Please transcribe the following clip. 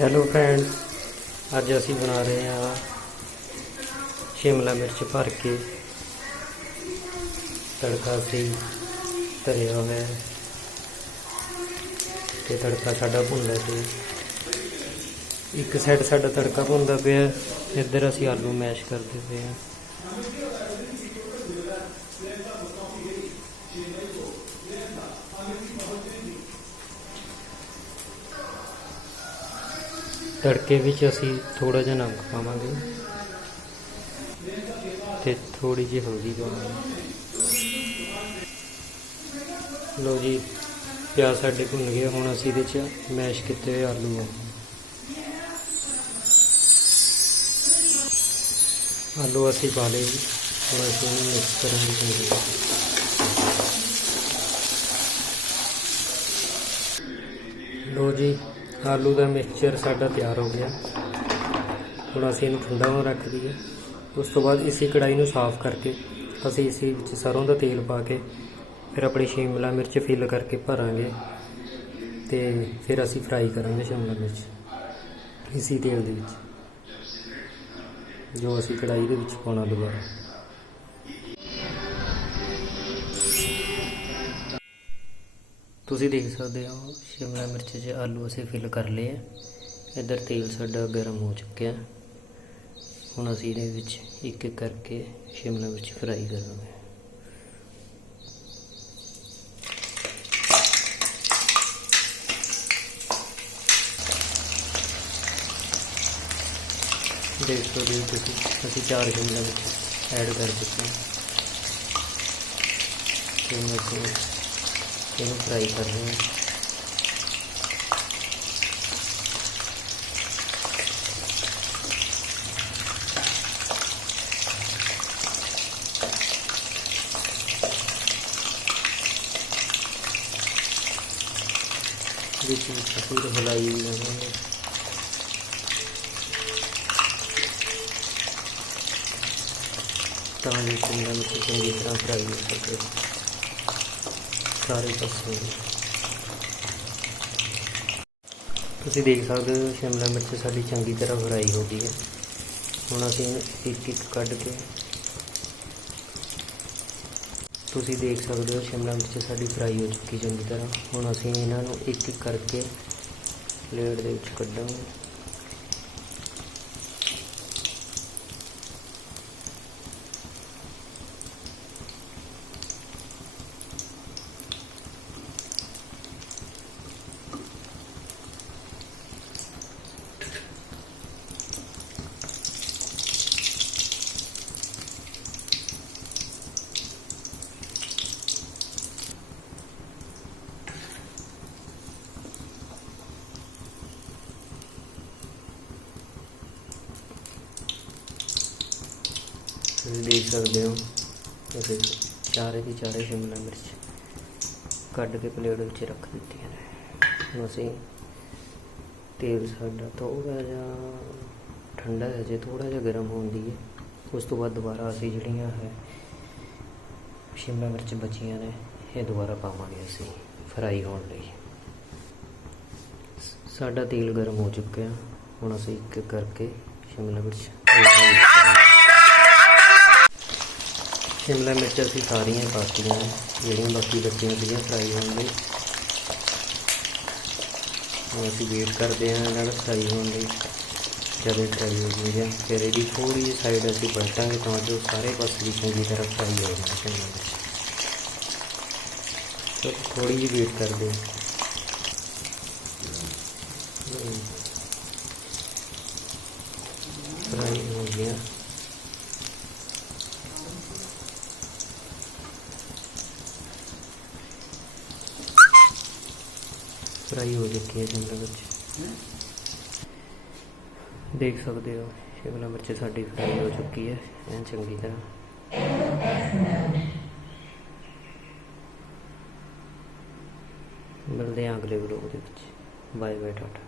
Hello friend ਅੱਜ ਅਸੀਂ ਬਣਾ ਰਹੇ ਹਾਂ ਸ਼ਿਮਲਾ ਮਿਰਚ ਭਰ ਕੇ। ਤੜਕਾ ਸੀ ਧਰਿਆ ਹੋਇਆ ਹੈ ਤੇ ਤੜਕਾ ਸਾਡਾ ਭੁੰਨਦਾ ਤੇ ਇੱਕ ਸਾਈਡ ਸਾਡਾ ਤੜਕਾ ਭੁੰਨਦਾ ਪਿਆ, ਇੱਧਰ ਅਸੀਂ ਆਲੂ ਮੈਸ਼ ਕਰਦੇ ਪਏ ਹਾਂ। ਤੜਕੇ ਵਿੱਚ ਅਸੀਂ ਥੋੜਾ ਜਿਹਾ ਨਮਕ ਪਾਵਾਂਗੇ ਤੇ ਥੋੜੀ ਜਿਹੀ ਹਲਦੀ ਪਾਵਾਂਗੇ। ਲੋ ਜੀ, ਪਿਆਜ਼ ਸਾਡੇ ਭੁੰਨ ਗਏ, ਹੁਣ ਅਸੀਂ ਇਹਦੇ ਚ ਮੈਸ਼ ਕੀਤੇ ਹੋਏ ਆਲੂ। ਆ ਆਲੂ ਅਸੀਂ ਪਾ ਲਏ ਹੁਣ ਅਸੀਂ ਇਹਨੂੰ ਮਿਕਸ ਕਰਾਂਗੇ ਚੰਗੀ ਤਰ੍ਹਾਂ ਲੋ ਜੀ ਆਲੂ ਦਾ ਮਿਕਸਚਰ ਸਾਡਾ ਤਿਆਰ ਹੋ ਗਿਆ। ਹੁਣ ਅਸੀਂ ਇਹਨੂੰ ਠੰਡਾ ਹੋਣ ਰੱਖ ਦਈਏ। ਉਸ ਤੋਂ ਬਾਅਦ ਇਸੇ ਕੜਾਈ ਨੂੰ ਸਾਫ਼ ਕਰਕੇ ਅਸੀਂ ਇਸ ਵਿੱਚ ਸਰੋਂ ਦਾ ਤੇਲ ਪਾ ਕੇ ਫਿਰ ਆਪਣੀ ਸ਼ਿਮਲਾ ਮਿਰਚ ਫਿਲ ਕਰਕੇ ਭਰਾਂਗੇ ਤੇ ਫਿਰ ਅਸੀਂ ਫਰਾਈ ਕਰਾਂਗੇ ਸ਼ਿਮਲਾ ਮਿਰਚ ਇਸੇ ਤੇਲ ਦੇ ਵਿੱਚ, ਜੋ ਅਸੀਂ ਕੜਾਈ ਦੇ ਵਿੱਚ ਪਾਉਣਾ ਦੁਬਾਰਾ। ਤੁਸੀਂ ਦੇਖ ਸਕਦੇ ਹੋ, ਸ਼ਿਮਲਾ ਮਿਰਚ 'ਚ ਆਲੂ ਅਸੀਂ ਫਿਲ ਕਰ ਲਏ ਆ। ਇੱਧਰ ਤੇਲ ਸਾਡਾ ਗਰਮ ਹੋ ਚੁੱਕਿਆ। ਹੁਣ ਅਸੀਂ ਇਹਦੇ ਵਿੱਚ ਇੱਕ ਇੱਕ ਕਰਕੇ ਸ਼ਿਮਲਾ ਮਿਰਚ ਫਰਾਈ ਕਰਾਂਗੇ ਦੇਖ ਸਕਦੇ ਹੋ ਤੁਸੀਂ, ਅਸੀਂ ਚਾਰ ਸ਼ਿਮਲਾ ਮਿਰਚ ਐਡ ਕਰ ਦਿੱਤੇ ਸ਼ਿਮਲਾ ਹੁਣ ਇਹਨੂੰ ਫਰਾਈ ਕਰ ਰਹੇ ਹਾਂ। ਵਿੱਚ ਵਿੱਚ ਫਿਰ ਹਲਾਈ ਲਵਾਂਗੇ ਤਾਂ ਜੋ ਸ਼ਿਮਲਾ ਮਿਰਚ ਚੰਗੀ ਤਰ੍ਹਾਂ ਫਰਾਈ ਹੋ ਸਾਰੇ ਪਾਸੇ। ਤੁਸੀਂ ਦੇਖ ਸਕਦੇ ਹੋ ਸ਼ਿਮਲਾ ਮਿਰਚ ਸਾਡੀ ਚੰਗੀ ਤਰ੍ਹਾਂ ਫਰਾਈ ਹੋ ਗਈ ਹੈ। ਹੁਣ ਅਸੀਂ ਇੱਕ ਇੱਕ ਕੱਢ ਕੇ ਤੁਸੀਂ ਦੇਖ ਸਕਦੇ ਹੋ ਸ਼ਿਮਲਾ ਮਿਰਚ ਸਾਡੀ ਫਰਾਈ ਹੋ ਚੁੱਕੀ ਚੰਗੀ ਤਰ੍ਹਾਂ। ਹੁਣ ਅਸੀਂ ਇਹਨਾਂ ਨੂੰ ਇੱਕ ਇੱਕ ਕਰਕੇ ਪਲੇਟ ਦੇ ਵਿੱਚ ਕੱਢਾਂਗੇ। ਤੁਸੀਂ ਦੇਖ ਸਕਦੇ ਹੋ। ਅਸੀਂ ਚਾਰੇ ਦੀ ਚਾਰੇ ਸ਼ਿਮਲਾ ਮਿਰਚ ਕੱਢ ਕੇ ਪਲੇਟ ਵਿੱਚ ਰੱਖ ਦਿੱਤੀਆਂ ਨੇ। ਹੁਣ ਅਸੀਂ ਤੇਲ ਸਾਡਾ ਥੋੜਾ ਜਿਹਾ ਠੰਡਾ ਹੈ, ਜੇ ਥੋੜਾ ਜਿਹਾ ਗਰਮ ਹੋਣ ਦੀ ਹੈ। ਉਸ ਤੋਂ ਬਾਅਦ ਦੁਬਾਰਾ ਅਸੀਂ ਜਿਹੜੀਆਂ ਹੈ, ਸ਼ਿਮਲਾ ਮਿਰਚ ਬਚੀਆਂ ਨੇ, ਇਹ ਦੁਬਾਰਾ ਪਾਵਾਂਗੇ ਅਸੀਂ ਫਰਾਈ ਹੋਣ ਲਈ। ਸਾਡਾ ਤੇਲ ਗਰਮ ਹੋ ਚੁੱਕਿਆ। ਹੁਣ ਅਸੀਂ ਇੱਕ ਇੱਕ ਕਰਕੇ ਸ਼ਿਮਲਾ ਮਿਰਚ ਸ਼ਿਮਲਾ ਮਿਰਚ ਅਸੀਂ ਸਾਰੀਆਂ ਪਾਤੀਆਂ ਨੇ, ਜਿਹੜੀਆਂ ਬਾਕੀ ਬੱਚੀਆਂ ਸੀਗੀਆਂ ਫਰਾਈ ਹੋਣ ਲਈ। ਹੁਣ ਅਸੀਂ ਵੇਟ ਕਰਦੇ ਹਾਂ ਇਹਨਾਂ ਦਾ ਫਰਾਈ ਹੋਣ ਲਈ ਜਦੋਂ ਫਰਾਈ ਹੋ ਜਾਣਗੀਆਂ। ਫਿਰ ਇਹਦੀ ਥੋੜੀ ਜਿਹੀ ਸਾਈਡ ਅਸੀਂ ਪਲਟਾਂਗੇ ਤਾਂ ਜੋ ਸਾਰੇ ਪਾਸੇ ਦੀ ਚੰਗੀ ਤਰ੍ਹਾਂ ਫਰਾਈ ਹੋ ਜਾਣ ਸ਼ਿਮਲਾ ਮਿਰਚ। ਤਾਂ ਥੋੜੀ ਜਿਹੀ ਵੇਟ ਕਰਦੇ ਹਾਂ। ਫਰਾਈ ਹੋ ਗਿਆ ਫਰਾਈ ਹੋ ਚੁੱਕੀ ਹੈ ਸ਼ਿਮਲਾ ਮਿਰਚ ਦੇਖ ਸਕਦੇ ਹੋ ਸ਼ਿਮਲਾ ਮਿਰਚ ਸਾਡੀ ਫਰਾਈ ਹੋ ਚੁੱਕੀ ਹੈ, ਐਨ ਚੰਗੀ ਤਰ੍ਹਾਂ। ਮਿਲਦੇ ਹਾਂ ਅਗਲੇ ਵਲੋਗ ਦੇ ਵਿੱਚ। Bye bye Tata